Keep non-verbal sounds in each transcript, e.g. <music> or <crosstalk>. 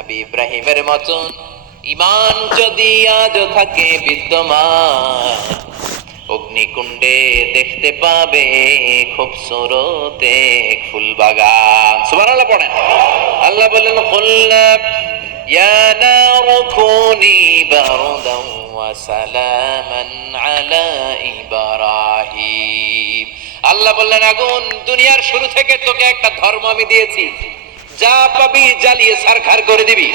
নবী ইব্রাহিমের মতন। ইমান যদি আজ থাকে বিদ্যমান, অগ্নিকুণ্ডে দেখতে পাবে খুব সুরতে ফুল বাগান। সুবহানাল্লাহ পড়েন। আল্লাহ বললেন খুলনা ইয়া নারু কুনি বারদান ওয়া সালামান আলা ইব্রাহিম। আল্লাহ বললেন, আগুন, দুনিয়ার শুরু থেকে তোকে একটা ধর্ম আমি দিয়েছি। যা পাবি জ্বালিয়ে সারখার করে দিবি।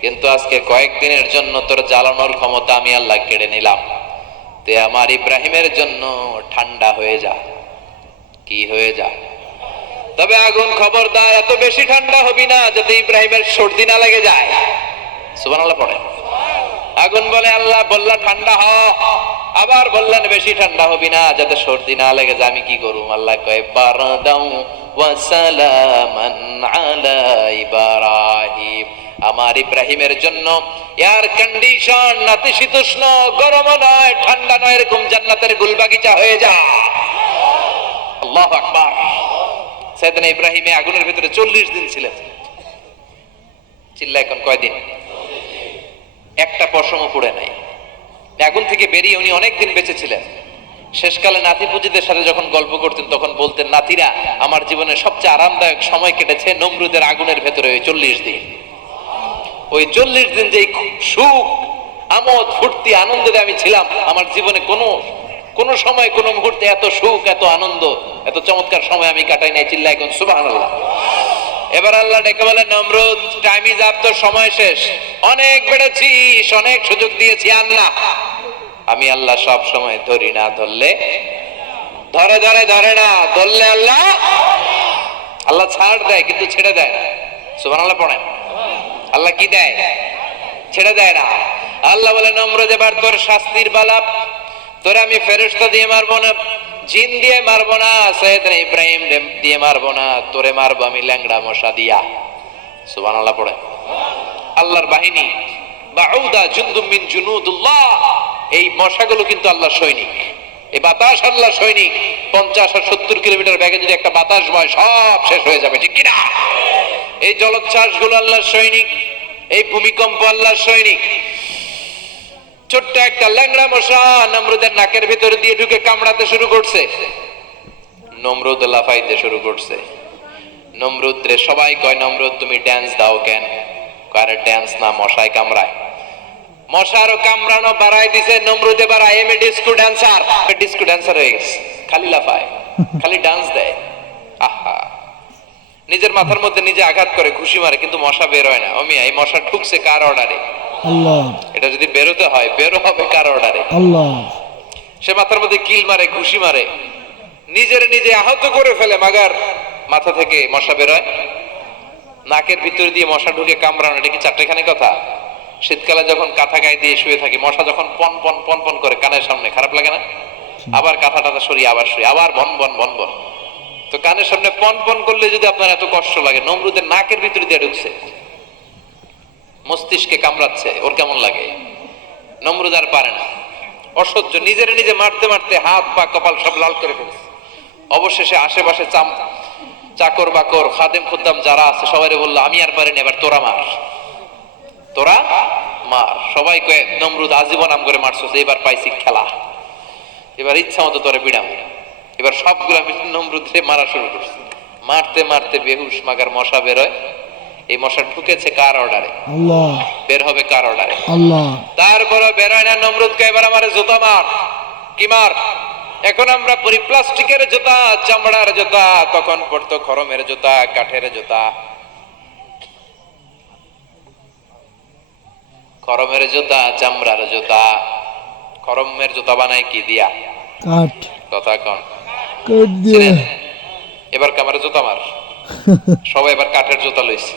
কিন্তু আজকে কয়েকদিনের জন্য তোর জ্বালানোর ক্ষমতা আমি আল্লাহ কেড়ে নিলাম। তে আমার ইব্রাহিমের জন্য ঠান্ডা হয়ে যা। কি হয়ে যা? তবে আগুন খবরদার, এত বেশি ঠান্ডা হবি না যাতে ইব্রাহিমের সর্দি না লেগে যায়। পড়ে আগুন বলে, আল্লাহ বললা ঠান্ডা হ। আবার বললেন, বেশি ঠান্ডা হবি না যাতে সর্দি না লেগে যায়। আমি কি করুম? আল্লাহ কয় বারদাউ ওয়া আমার ইব্রাহিমের জন্য এয়ার কন্ডিশন নাতিশীতোষ্ণ গরম নয়, ঠান্ডা নয়, এরকম জান্নাতের গুলবাগিচা হয়ে যা। আল্লাহু আকবার। সেদিন ইব্রাহিমে আগুনের ভিতরে চল্লিশ দিন ছিলেন। চিল্লা এখন কয়দিন একটা পশমও পুড়ে নাই। আগুন থেকে বেরিয়ে উনি অনেক দিন বেঁচে ছিলেন। শেষকালে নাতি পুজিদের সাথে যখন গল্প করতেন, তখন বলতেন, নাতিরা, আমার জীবনের সবচেয়ে আরামদায়ক সময় কেটেছে নমরুদের আগুনের ভেতরে ওই চল্লিশ দিন। ওই চল্লিশ দিন যে সুখ, আমোদ, ফুর্তি, আনন্দে আমি ছিলাম, আমার জীবনে কোনো কোনো সময়, কোনো মুহূর্তে এত সুখ, এত আনন্দ, এত চমৎকার সময় আমি কাটাই নাই চিল্লা এখন সুবাহ এবার আল্লাহ ডেকে বলেন, নমরুদ টাইম ইজ আপ তোর সময় শেষ। অনেক বেড়েছিস, অনেক সুযোগ দিয়েছি আল্লাহ আমি আল্লাহ সব সময় ধরি না ধরলে। ধরে ধরে ধরে না ধরলে আল্লাহ। আল্লাহ ছাড় দেয়, কিন্তু ছেড়ে দেয় না। সুবান আল্লাহ পড়েন। আল্লাহ কি দেয়? ছেড়ে দেয় না। আল্লাহ বলে, নমরুদ, এবার তোর শাস্তির বালাপ তোরে আমি ফেরেশতা দিয়ে মারবো না। জিন দিয়ে মারবো না। সৈয়দ ইব্রাহিম দিয়ে মারবো না। তোরে মারবো আমি ল্যাংড়া মশা দিয়া। সুবান আল্লাহ পড়ে আল্লাহর বাহিনী, বাউদা জুন্দুম মিন জুনুদুল্লাহ। এই মশাগুলো কিন্তু আল্লাহ সৈনিক। এই বাতাস আল্লাহর সৈনিক। পঞ্চাশ আর সত্তর কিলোমিটার ব্যাগে যদি একটা বাতাস বয়, সব শেষ হয়ে যাবে, ঠিক কিনা? এই জলোচ্ছ্বাসগুলো আল্লাহর সৈনিক। এই ভূমিকম্প আল্লাহর সৈনিক। ছোট্ট একটা ল্যাংড়া মশা নমরুদের নাকের ভিতরে দিয়ে ঢুকে কামড়াতে শুরু করছে। নমরুদ লাফাইতে শুরু করছে। নমরুদ সবাই কয়, নমরুদ, তুমি ড্যান্স দাও কেন? কারে ড্যান্স না, মশায় কামড়ায়। মশারও কামড়ানো বাড়াই দিছে নমরুদ I am a disco dancer disco dancer হয়ে গেছে। খালি লাফায় খালি ডান্স দেয়। আহা। নিজের মাথার মধ্যে নিজে আঘাত করে খুশি মারে কিন্তু মশা বের হয় না। অমিয়া এই মশা ঢুকছে কার অর্ডারে? আল্লাহ। এটা যদি বেরোতে হয় বেরো হবে কার অর্ডারে? আল্লাহ। সে মাথার মধ্যে কিল মারে ঘুষি মারে। নিজের নিজে আহত করে ফেলে মাগার মাথা থেকে মশা বেরোয় নাকের ভিতর দিয়ে মশা ঢুকে কামড়ানো এটা কি চারটেখানি কথা? শীতকালে যখন কাঁথা গায়ে দিয়ে শুয়ে থাকি মশা যখন পন পন পন পন করে কানের সামনে খারাপ লাগে না? আবার কাঁথা টাথা সরিয়ে আবার শুয়ে আবার বন বন বন বন। তো কানের সামনে পন পন করলে যদি আপনার এত কষ্ট লাগে নমরুদের নাকের ভিতরে দিয়ে ঢুকছে। মস্তিষ্কে কামড়াচ্ছে ওর কেমন লাগে? নমরুদ আর পারে না। অসহ্য নিজের নিজে মারতে মারতে হাত পা কপাল সব লাল করে ফেলছে। অবশেষে আশেপাশে চাম চাকর বাকর খাদেম খুদ্দাম যারা আছে সবাই বলল আমি আর পারিনি এবার তোরা মার। তোরা মার। সবাই কয়ে নমরুদ আজীবন আম করে মারছস এবার পাইছি খেলা। এবার ইচ্ছা মতো তোরে বিড়াম। এবার সবগুলো নমরুদ মারা শুরু করছি। মারতে মারতে বেহুশ মাগার মশা বেরোয়। এই মশা ঢুকেছে কার অর্ডারে? আল্লাহ। বের হবে কার অর্ডারে? আল্লাহ। তারপরে বেরোয় না নমরুদকে এবার আমার জুতা মার। কি মার? এখন আমরা পরি প্লাস্টিকের জুতা চামড়ার জুতা তখন পড়তো খরমের জুতা কাঠের জুতা। খরমের জুতা চামড়ার জুতা। খরমের জুতা বানায় কি দিয়া? কাঠ। কথা কন। কাঠ দিয়ে। এবার কামারে জুতা মার <laughs> সবাই এবার কাঠের জুতা লইছে।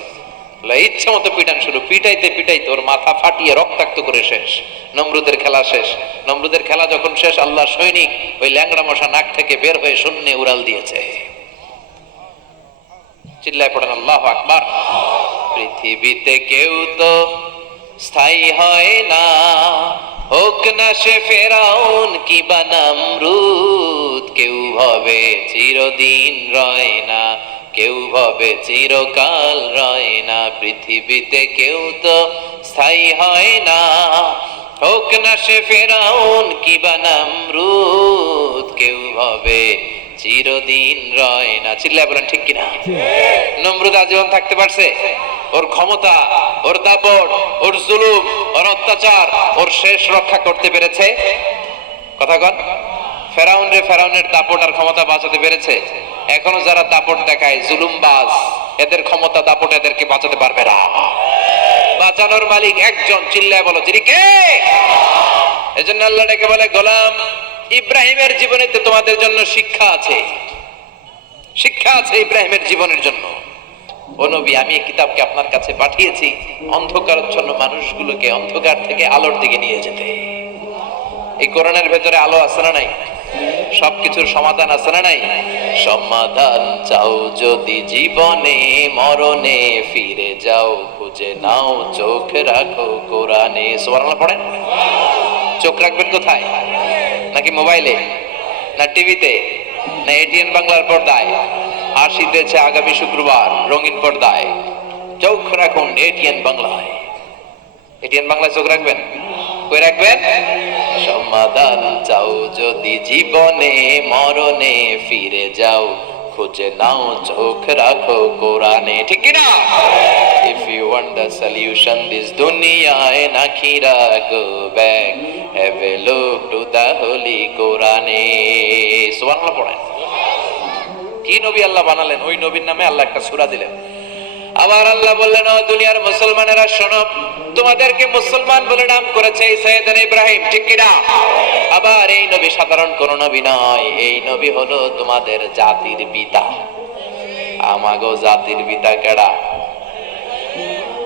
ইচ্ছে মতো পিটান শুরু পিটাইতে পিটাইতে ওর মাথা ফাটিয়ে রক্তাক্ত করে শেষ। নমরুদের খেলা শেষ। নমরুদের খেলা যখন শেষ আল্লাহ সৈনিক ওই ল্যাংড়া মশা নাক থেকে বের হয়ে শূন্যে উড়াল দিয়েছে। চিল্লায় পড়েন আল্লাহ আকবার। পৃথিবীতে কেউ তো স্থায়ী হয় না। হোক না সে ফেরাউন কি বানামরুদ কেউ হবে চিরদিন রয় না, কেউ ভাবে চিরকাল রয় না। পৃথিবীতে কেউ তো স্থায়ী হয় না। হোক না সে ফেরাউন কি বানামরুদ কেউ ভাবে চিরদিন রয় না। চিল্লায় বলেন ঠিক কিনা? নমরুদ আজীবন থাকতে পারছে? ওর ক্ষমতা, ওর দাপট, ওর জুলুম, ওর অত্যাচার, ওর শেষ রক্ষা করতে পেরেছে। কথা কন। ফেরাউন রে ফেরাউনের দাপট আর ক্ষমতা বাঁচাতে পেরেছে। এখনও যারা দাপট দেখায় জুলুম জুলুমবাজ, এদের ক্ষমতা, দাপট এদেরকে বাঁচাতে পারবে না। বাঁচানোর মালিক একজন। চিল্লায় বলো তিনি কে? এজন্য আল্লাহ ডেকে বলে, গোলাম ইব্রাহিমের জীবনেতে তোমাদের জন্য শিক্ষা আছে। শিক্ষা আছে ইব্রাহিমের জীবনের জন্য। ও নবী, আমি এই কিতাবকে আপনার কাছে পাঠিয়েছি অন্ধকারচ্ছন্ন মানুষগুলোকে অন্ধকার থেকে আলোর দিকে নিয়ে যেতে। এই কোরআনের ভেতরে আলো আছে না নাই? সবকিছুর সমাধান আছে না নাই? সমাধান চাও যদি জীবনে, মরণে ফিরে যাও, খুঁজে নাও, চোখ রাখো কোরআনে। সুবহানাল্লাহ, পড়েন? চোখ রাখবেন কোথায়? নাকি মোবাইলে? না টিভিতে? না এটিএন বাংলার পর্দায়? আসিতেছে আগামী শুক্রবার রঙিন পর্দায়। চোখ রাখুন এটিএন বাংলায়। এটিএন বাংলায় চোখ রাখবেন? কই রাখবেন? সমাধান চাও যদি জীবনে মরণে ফিরে যাও, খুঁজে নাও, চোখ রাখো কোরআনে। ঠিক না if you want the solution this দুনিয়ায় নাখিরা go back have a look to the holy কোরআনে সুবহানাল্লাহ পড়েন। কি নবী আল্লাহ বানালেন? ওই নবীর নামে আল্লাহ একটা সূরা দিলেন। আবার আল্লাহ বললেন, ও দুনিয়ার মুসলমানেরা, শোনো, তোমাদেরকে মুসলমান বলে নাম করেছে সৈয়দান ইব্রাহিম, ঠিক কিনা? আবার এই নবী সাধারণ কোন নবী নয়, এই নবী হলো তোমাদের জাতির পিতা। আমাগো জাতির পিতা কেডা?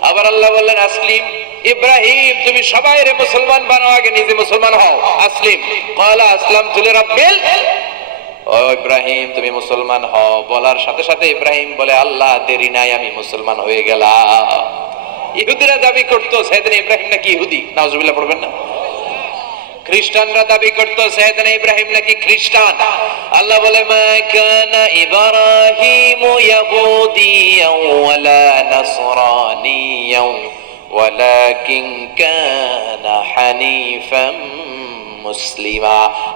আবার আল্লাহ বললেন, আসলিম, ইব্রাহিম, তুমি সবাই রে মুসলমান বানাও, আগে নিজে মুসলমান হও। আসলিম। কয়লা, আসলাম, তুলে রাব্বিল। ও ইব্রাহিম, তুমি মুসলমান হও। বলার সাথে সাথে ইব্রাহিম বলে, আল্লাহ, দেরি নাই, আমি মুসলমান হয়ে গেলাম। ইহুদিরা দাবি করতো, সেদিন ইব্রাহিম নাকি ইহুদি? নাউজুবিল্লাহ, পড়বেন না। খ্রিস্টানরা দাবি করতো সেদিন ইব্রাহিম নাকি খ্রিস্টান? আল্লাহ বলে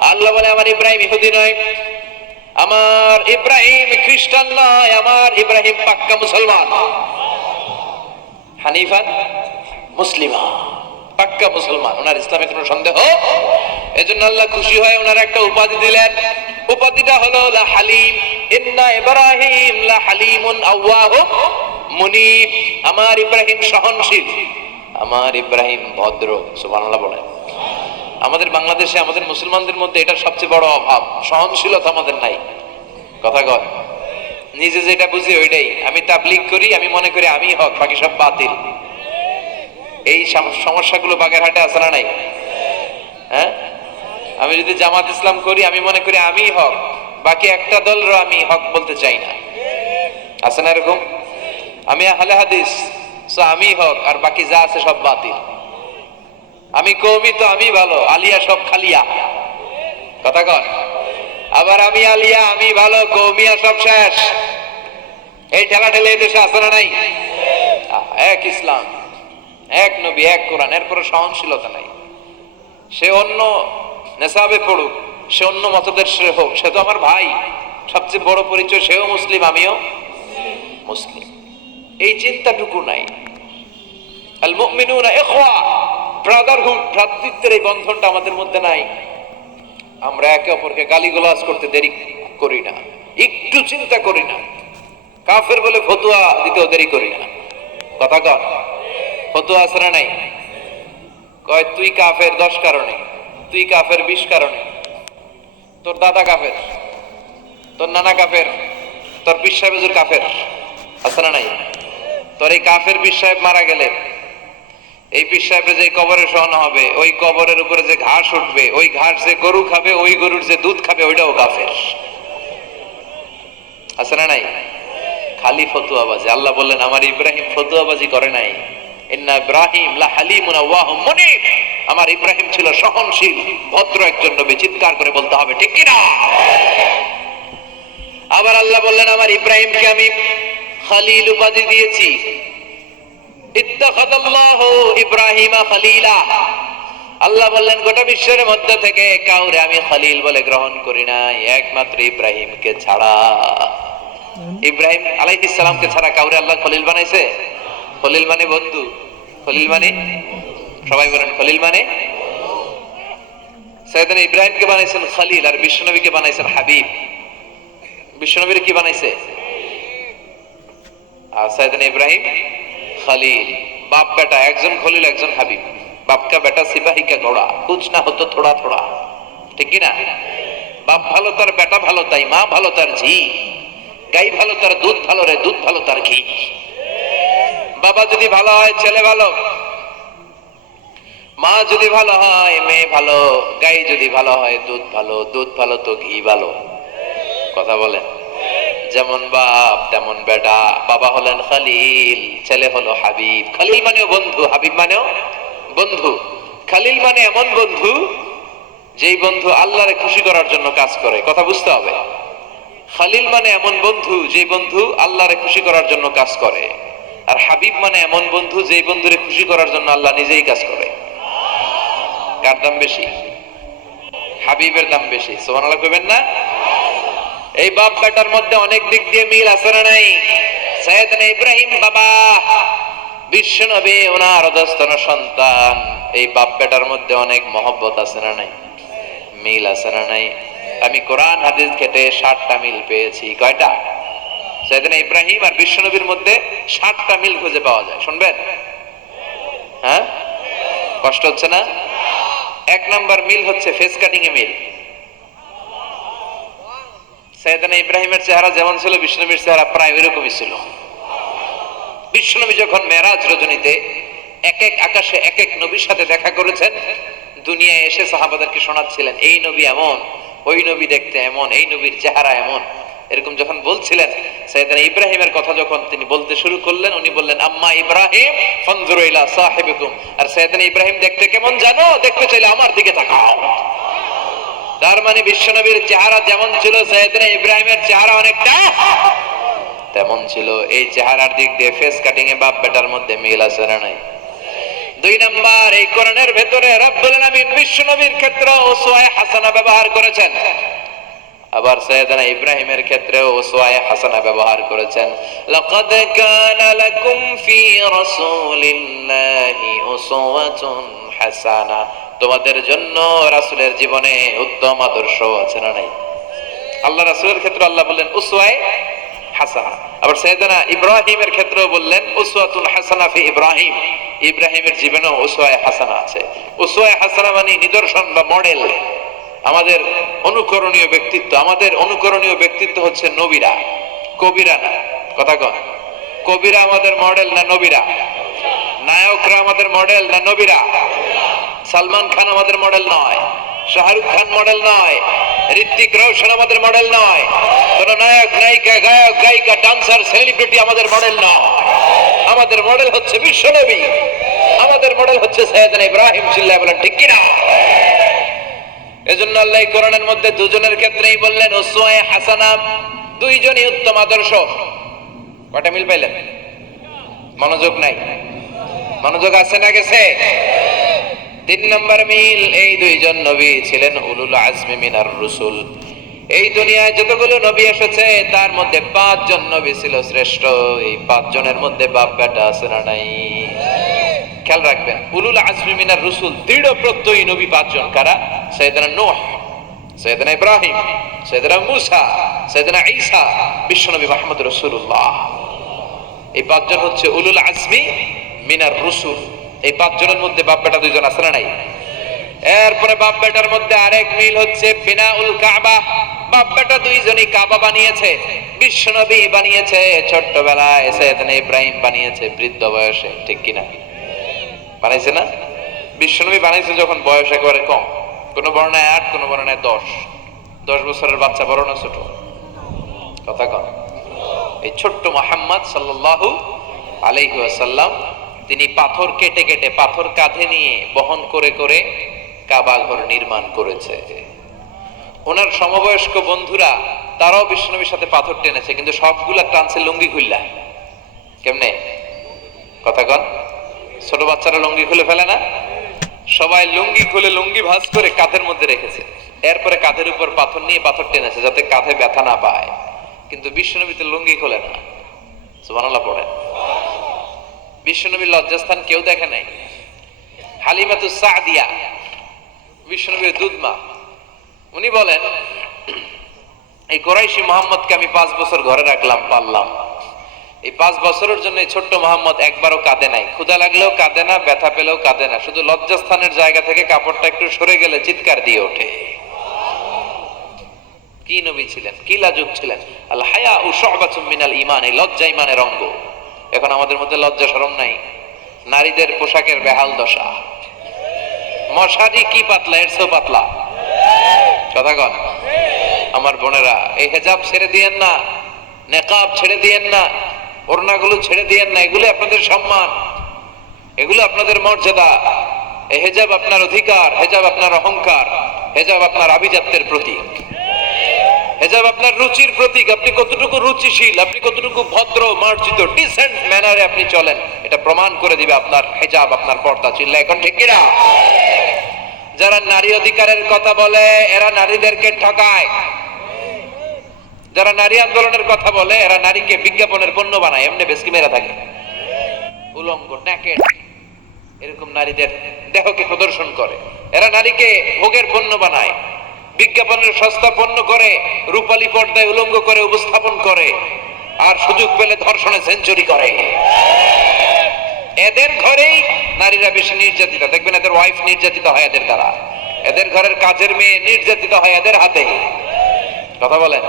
আল্লাহ বলে, আমার ইব্রাহিম ইহুদি নয়, আমার ইব্রাহিম খ্রিস্টান নয়, আমার ইব্রাহিম পাক্কা মুসলমান। হানিফান মুসলিমা। পাক্কা মুসলমান, ওনার ইসলামে কোনো সন্দেহ? এজন্য আল্লাহ খুশি হয়ে ওনার একটা উপাধি দিলেন। উপাধিটা হলো, লা হালিম, ইন্না ইব্রাহিম লা হালিমুন আওয়াহুম মুনিব। আমার ইব্রাহিম সহনশীল, আমার ইব্রাহিম ভদ্র, সুবহানাল্লাহ বলেন। আমাদের বাংলাদেশে, আমাদের মুসলমানদের মধ্যে এটা সবচেয়ে বড় অভাব, সহনশীলতা আমাদের নাই। কথা কয়? নিজে যেটা বুঝি ওইটাই। আমি তাবলিগ করি, আমি মনে করি আমি হক, বাকি সব বাতিল। এই সাম- সমস্যাগুলো বাগেরহাটে আছে না নাই? হ্যাঁ? আমি যদি জামাত ইসলাম করি, আমি মনে করি আমি হক, বাকি একটা দলরও আমি হক বলতে চাই না। আছে না এরকম? আমি আহলে হাদিস so আমি হক, আর বাকি যা আছে সব বাতিল। আমি কৌমি তো আমি ভালো, আলিয়া সব খালিয়া। কথা কন। আবার আমি আলিয়া, আমি ভালো কৌমিয়া সব শেষ। এই ঠেলা ঠেলে দেশে আসে না নাই? এক ইসলাম। এক নবী, এক কোরআন, এর কোনো সহনশীলতা নাই। সে অন্য নেশাবে পড়ুক, সে অন্য মতদের সে হোক, সে তো আমার ভাই। সবচেয়ে বড় পরিচয়, সেও মুসলিম, আমিও মুসলিম। এই চিন্তাটুকু নাই। আল ভ্রাতৃত্বের এই আমাদের মধ্যে নাই। আমরা একে অপরকে করতে দেরি করি না, একটু চিন্তা করি না। কাফের বলে দেরি করি না। কথা কন। ফতুয়া আসরা নাই? কয়, তুই কাফের দশ কারণে, তুই কাফের বিশ কারণে, তোর দাদা কাফের, তোর নানা কাফের, তোর পীর সাহেব হুজুর কাফের আসরা নাই? তোর এই কাফের সাহেব মারা গেলে, এই সাহেবের যে কবরে শোয়ানো হবে, ওই কবরের উপরে যে ঘাস উঠবে, ওই ঘাস যে গরু খাবে, ওই গরুর যে দুধ খাবে, ওইটাও কাফের। না নাই? খালি ফতুয়াবাজি। আল্লাহ বললেন, আমার ইব্রাহিম ফতুয়াবাজি করে নাই। আমার ইব্রাহিম ছিল সহনশীল, ভদ্র একজন নবী। চিৎকার করে বলতে হবে, ঠিক কি না আবার আল্লাহ বললেন, আমার ইব্রাহিমকে আমি খালিল উপাধি দিয়েছি। আল্লাহ বললেন, গোটা বিশ্বের মধ্যে থেকে কাউরে আমি খালিল বলে গ্রহণ করি নাই, একমাত্র ইব্রাহিমকে ছাড়া। ইব্রাহিম আলাইহিস ছাড়া কাউরে আল্লাহ খলিল বানাইছে? খলিল মানে বন্ধু। খলিল মানে? সবাই বলেন, খলিল মানে? সৈয়দনা ইব্রাহিমকে বানাইছেন খালিল আর বিশ্বনবীকে বানাইছেন হাবিব। বিশ্বনবীর কি বানাইছে? আর সৈয়দনা ইব্রাহিম, খালিল। বাপ বেটা, একজন খলিল, একজন হাবিব। বাপ কা বেটা সিপাহী কা ঘোড়া কুছ না হতো থোড়া থোড়া। ঠিক না বাপ ভালো তার, বেটা ভালো তাই, মা ভালো তার ঝি। গাই ভালো তার, দুধ ভালো রে, দুধ ভালো তার ঘি। বাবা যদি ভালো হয়, ছেলে ভালো। মা যদি ভালো হয়, মেয়ে ভালো। গাই যদি ভালো হয়, দুধ ভালো। দুধ ভালো তো ঘি ভালো। কথা বলেন। যেমন বাপ, তেমন বেটা। বাবা হলেন খালিল, ছেলে হলো হাবিব। খালিল মানেও বন্ধু, হাবিব মানেও বন্ধু। খালিল মানে এমন বন্ধু, যেই বন্ধু আল্লাহরে খুশি করার জন্য কাজ করে। কথা বুঝতে হবে। খালিল মানে এমন বন্ধু যে বন্ধু আল্লাহরে খুশি করার জন্য কাজ করে। আর হাবিব মানে এমন বন্ধু যেই বন্ধুরে খুশি করার জন্য আল্লাহ নিজেই কাজ করে। কার দাম বেশি? হাবিবের দাম বেশি। সোমান আল্লাহ কইবেন না? এই বাপ বেটার মধ্যে অনেক দিক দিয়ে মিল আছে না নাই? ইব্রাহিম বাবা বিশ্ব নবী ওনার অধস্তন সন্তান। এই বাপ বেটার মধ্যে অনেক মহব্বত আছে না নাই? মিল আছে না নাই? আমি কোরআন, হাদিস ঘেটে ষাটটা মিল পেয়েছি। কয়টা? সৈয়দনা ইব্রাহিম আর বিশ্ব নবীর মধ্যে ষাটটা মিল খুঁজে পাওয়া যায়। শুনবেন? হ্যাঁ? কষ্ট হচ্ছে না? এক নাম্বার মিল হচ্ছে ফেস কাটিং এ মিল। ইব্রাহিমের চেহারা যেমন ছিল বিষ্ণবীর চেহারা প্রায় ওইরকমই ছিল। বিষ্ণবী যখন মেরাজ রজনীতে এক এক আকাশে এক এক নবীর সাথে দেখা করেছেন, দুনিয়ায় এসে সাহাবাদেরকে শোনাচ্ছিলেন, এই নবী এমন, ওই নবী দেখতে এমন, এই নবীর চেহারা এমন। এরকম যখন বলছিলেন, সৈয়দানা ইব্রাহিমের কথা যখন তিনি বলতে শুরু করলেন, উনি বললেন, আম্মা ইব্রাহিম, ফনজুরু ইলা সাহিবিকুম। আর সৈয়দানা ইব্রাহিম দেখতে কেমন জানো? দেখতে চাইলে আমার দিকে তাকাও। তার মানে বিশ্বনবীর চেহারা যেমন ছিল, সৈয়দনা ইব্রাহিমের চেহারা অনেকটা তেমন ছিল। এই চেহারার দিক দিয়ে ফেস কাটিং এ বাপ বেটার মধ্যে মিল আছে না নাই? দুই নাম্বার, এই কোরআনের ভেতরে রব্বুল আলামিন বিশ্বনবীর ক্ষেত্রে ওসওয়ায়ে হাসানা ব্যবহার করেছেন। আবার সৈয়দনা ইব্রাহিমের ক্ষেত্রে ওসওয়ায়ে হাসানা ব্যবহার করেছেন। লাকাদ কানা লাকুম ফি রাসূলিল্লাহি উসওয়াতুন হাসানা। তোমাদের জন্য রাসূলের জীবনে উত্তম আদর্শ আছে না নাই? আল্লাহ রাসূলের ক্ষেত্রে আল্লাহ বললেন, উসওয়ায়ে হাসানা। আবার সৈয়দনা ইব্রাহিমের ক্ষেত্রেও বললেন, উসওয়াতুন হাসানা ফি ইব্রাহিম। ইব্রাহিমের জীবনেও উসওয়ায়ে হাসানা আছে। উসওয়ায়ে হাসানা মানে নিদর্শন বা মডেল আমাদের অনুকরণীয় ব্যক্তিত্ব, আমাদের অনুকরণীয় ব্যক্তিত্ব হচ্ছে নবীরা। কবিরা না, কথা কন। কবিরা আমাদের মডেল না নবীরা? নায়করা আমাদের মডেল না নবীরা? সালমান খান আমাদের মডেল নয়, শাহরুখ খান মডেল নয় ঋত্বিক রোশন আমাদের মডেল নয় কোন নায়ক নায়িকা গায়ক, গায়িকা ডান্সার সেলিব্রিটি আমাদের মডেল নয়। আমাদের মডেল হচ্ছে বিশ্বনবী আমাদের মডেল হচ্ছে সৈয়দনা ইব্রাহিম চিল্লাহ বলেন, ঠিক কিনা? এজন্য আল্লাহ কোরআনের মধ্যে দুজনের ক্ষেত্রেই বললেন ওসওয়ায়ে হাসানা দুইজনই উত্তম আদর্শ। কটা মিল পাইলেন? মনোযোগ নাই। মনোযোগ আছে না গেছে? তিন নম্বর মিল, এই দুইজন নবী ছিলেন উলুল আজমি মিনার রসুল। এই দুনিয়ায় যতগুলো নবী এসেছে, তার মধ্যে পাঁচজন নবী ছিল শ্রেষ্ঠ। এই পাঁচজনের মধ্যে বাপ বেটা আছে না নাই? খেয়াল রাখবেন, উলুল আজমি মিনার রসুল দৃঢ় প্রত্যয়ী নবী পাঁচজন। কারা? সৈয়দনা নূহ সৈয়দনা ইব্রাহিম সৈয়দনা মুসা সৈয়দনা ঈসা বিশ্বনবী মাহমুদ রসুল্লাহ এই পাঁচজন হচ্ছে উলুল আজমি মিনার রসুল। এই পাঁচজনের মধ্যে বাপ বেটা দুইজন আছে না নাই? এরপরে বাপ বেটার মধ্যে আরেক মিল হচ্ছে বিনা উল কাবা। বাপ বেটা দুইজনই কাবা বানিয়েছে বিশ্বনবী বানিয়েছে, ছোট্টবেলায় সৈয়দনা ইব্রাহিম বানিয়েছে, বৃদ্ধ বয়সে, ঠিক কিনা? বানাইছে না? বিশ্বনবী বানাইছে যখন বয়স একেবারে কম। কোন বর্ণায় আট, কোন বর্ণায় দশ। দশ বছরের বাচ্চা বড় না ছোট? কথা কন। এই ছোট্ট মোহাম্মদ সাল্লাল্লাহু আলাইহি তিনি পাথর কেটে কেটে পাথর কাঁধে নিয়ে বহন করে করে কাবা ঘর নির্মাণ করেছে। ওনার সমবয়স্ক বন্ধুরা, তারাও বিষ্ণনবীর সাথে পাথর টেনেছে, কিন্তু সবগুলা টানছে লুঙ্গি খুললা। কেমনে? কথা কন। ছোট বাচ্চারা লুঙ্গি খুলে ফেলে না? সবাই লুঙ্গি খুলে লুঙ্গি ভাঁজ করে কাঁধের মধ্যে রেখেছে। এরপরে কাঁধের উপর পাথর নিয়ে পাথর টেনেছে যাতে কাঁধে ব্যথা না পায়। কিন্তু বিশ্বনবীতে লুঙ্গি খোলে না। সুবহানাল্লাহ পড়ে বিশ্বনবীর লজ্জাস্থান কেউ দেখে নাই। হালিমাতু সাদিয়া, বিশ্বনবীর দুধমা। উনি বলেন, এই কোরাইশি মোহাম্মদকে আমি পাঁচ বছর ঘরে রাখলাম পারলাম এই পাঁচ বছরের জন্য এই ছোট্ট মোহাম্মদ একবারও কাঁদে নাই। ক্ষুধা লাগলেও কাঁদে না, ব্যথা পেলেও কাঁদে না। শুধু লজ্জাস্থানের জায়গা থেকে কাপড়টা একটু সরে গেলে চিৎকার দিয়ে ওঠে। কি নবী ছিলেন? কি লাজুক ছিলেন? মিনাল ইমান এই লজ্জা ইমানের অঙ্গ। এখন আমাদের মধ্যে লজ্জা শরম নাই। নারীদের পোশাকের বেহাল দশা। মশারি কি পাতলা, এর পাতলা। কথা কন আমার বোনেরা, এই হেজাব ছেড়ে দিয়েন না, নেকাব ছেড়ে দিয়েন না। ওড়নাগুলো ছেড়ে দিয়েন না, এগুলো আপনাদের সম্মান। এগুলো আপনাদের মর্যাদা। হেজাব আপনার অধিকার, হেজাব আপনার অহংকার, হেজাব আপনার আভিজাত্যের প্রতীক। হেজাব আপনার রুচির প্রতীক, আপনি কতটুকু রুচিশীল, আপনি কতটুকু ভদ্র, মার্জিত ডিসেন্ট ম্যানারে আপনি চলেন, এটা প্রমাণ করে দিবে আপনার হেজাব, আপনার পর্দা চিল্লা। এখন ঠিক কিনা? যারা নারী অধিকারের কথা বলে, এরা নারীদেরকে ঠকায়। যারা নারী আন্দোলনের কথা বলে, এরা নারীকে বিজ্ঞাপনের পণ্য বানায়, এমনি বেশকি মেরা থাকে। উলঙ্গ এরকম নারীদের দেহকে প্রদর্শন করে। এরা নারীকে ভোগের পণ্য বানায়, বিজ্ঞাপনের সস্তা পণ্য করে, রূপালী পর্দায় উলঙ্গ করে উপস্থাপন করে, আর সুযোগ পেলে ধর্ষণে সেঞ্চুরি করে। এদের ঘরেই নারীরা বেশি নির্যাতিত, দেখবেন এদের ওয়াইফ নির্যাতিত হয় এদের দ্বারা। এদের ঘরের কাজের মেয়ে নির্যাতিত হয় এদের হাতে কথা বলেন?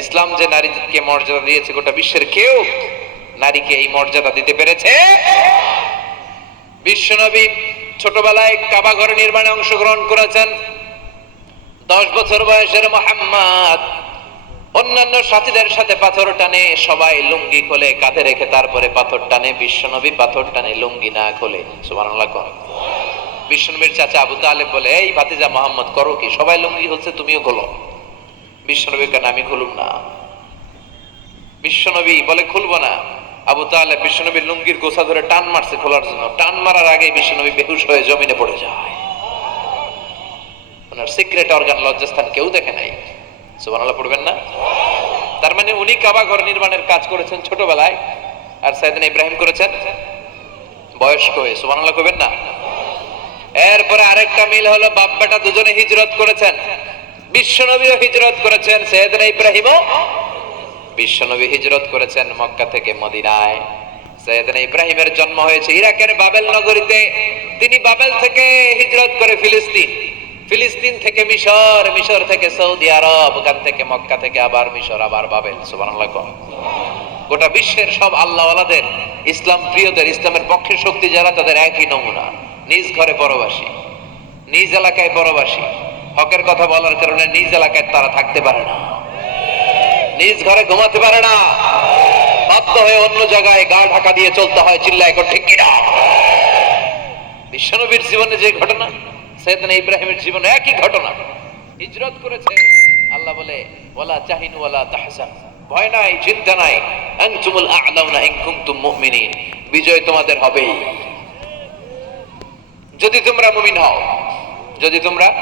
ইসলাম যে নারীকে মর্যাদা দিয়েছে গোটা বিশ্বের কেউ নারীকে এই মর্যাদা দিতে পেরেছে? বিশ্বনবী ছোটবেলায় কাবা ঘর নির্মাণে অংশগ্রহণ করেছেন। দশ বছর বয়সের মোহাম্মদ অন্যান্য সাথীদের সাথে পাথর টানে সবাই লুঙ্গি খোলে, কাঁধে রেখে তারপরে পাথর টানে। বিশ্বনবী পাথর টানে, লুঙ্গি না খোলে। সুবহানাল্লাহ কোন বিশ্বনবীর চাচা আবু তালেব বলে, এই ভাতিজা মোহাম্মদ, করো কি? সবাই লুঙ্গি হচ্ছে তুমিও খোলো। বিশ্বনবী কেন আমি খুলুম না। বিশ্বনবী বলে, খুলবো না। আবু তাহলে বিশ্বনবীর লুঙ্গির গোছা ধরে টান মারছে খোলার জন্য। টান মারার আগে বিশ্বনবী বেহুশ হয়ে জমিনে পড়ে যায়। ওনার সিক্রেট অর্গান লজ্জাস্থান কেউ দেখে নাই। পড়বেন না। তার মানে উনি কাবা ঘর নির্মাণের কাজ করেছেন ছোটবেলায়। আর সাইদিন ইব্রাহিম করেছেন বয়স্ক হয়ে। সুবহানাল্লাহ, কইবেন না? এরপরে আরেকটা মিল হলো বাপ দুজনে হিজরত করেছেন। বিশ্বনবীও হিজরত করেছেন, সৈয়দনা ইব্রাহিমও বিশ্বনবী হিজরত করেছেন মক্কা থেকে মদিনায়। সৈয়দনা ইব্রাহিমের জন্ম হয়েছে ইরাকের বাবেল নগরীতে। তিনি বাবেল থেকে হিজরত করে ফিলিস্তিন। ফিলিস্তিন থেকে মিশর মিশর থেকে সৌদি আরব, ওখান থেকে মক্কা থেকে আবার মিশর, আবার বাবেল, সুবহানাল্লাহ গোটা বিশ্বের সব আল্লাহওয়ালাদের, ইসলাম প্রিয়দের, ইসলামের পক্ষে শক্তি যারা, তাদের একই নমুনা। নিজ ঘরে পরবাসী, নিজ এলাকায় পরবাসী। হকের কথা বলার কারণে নিজ এলাকায় তারা থাকতে পারে না। নিজ ঘরে ঘুমাতে পারে না। বাধ্য হয়ে অন্য জায়গায় গা ঢাকা দিয়ে চলতে হয় চিল্লা এখন ঠিক বিশ্বনবীর জীবনে যে ঘটনা, সৈয়দনা ইব্রাহিমের জীবনে একই ঘটনা। হিজরত করেছে, আল্লাহ বলে, ওয়ালা চাহিনু ওয়ালা তাহসান। ভয় নাই, চিন্তা নাই। আনতুমুল আ'লাউনা ইন কুনতুম মুমিনিন। বিজয় তোমাদের হবেই। যদি তোমরা মুমিন হও, যদি তোমরা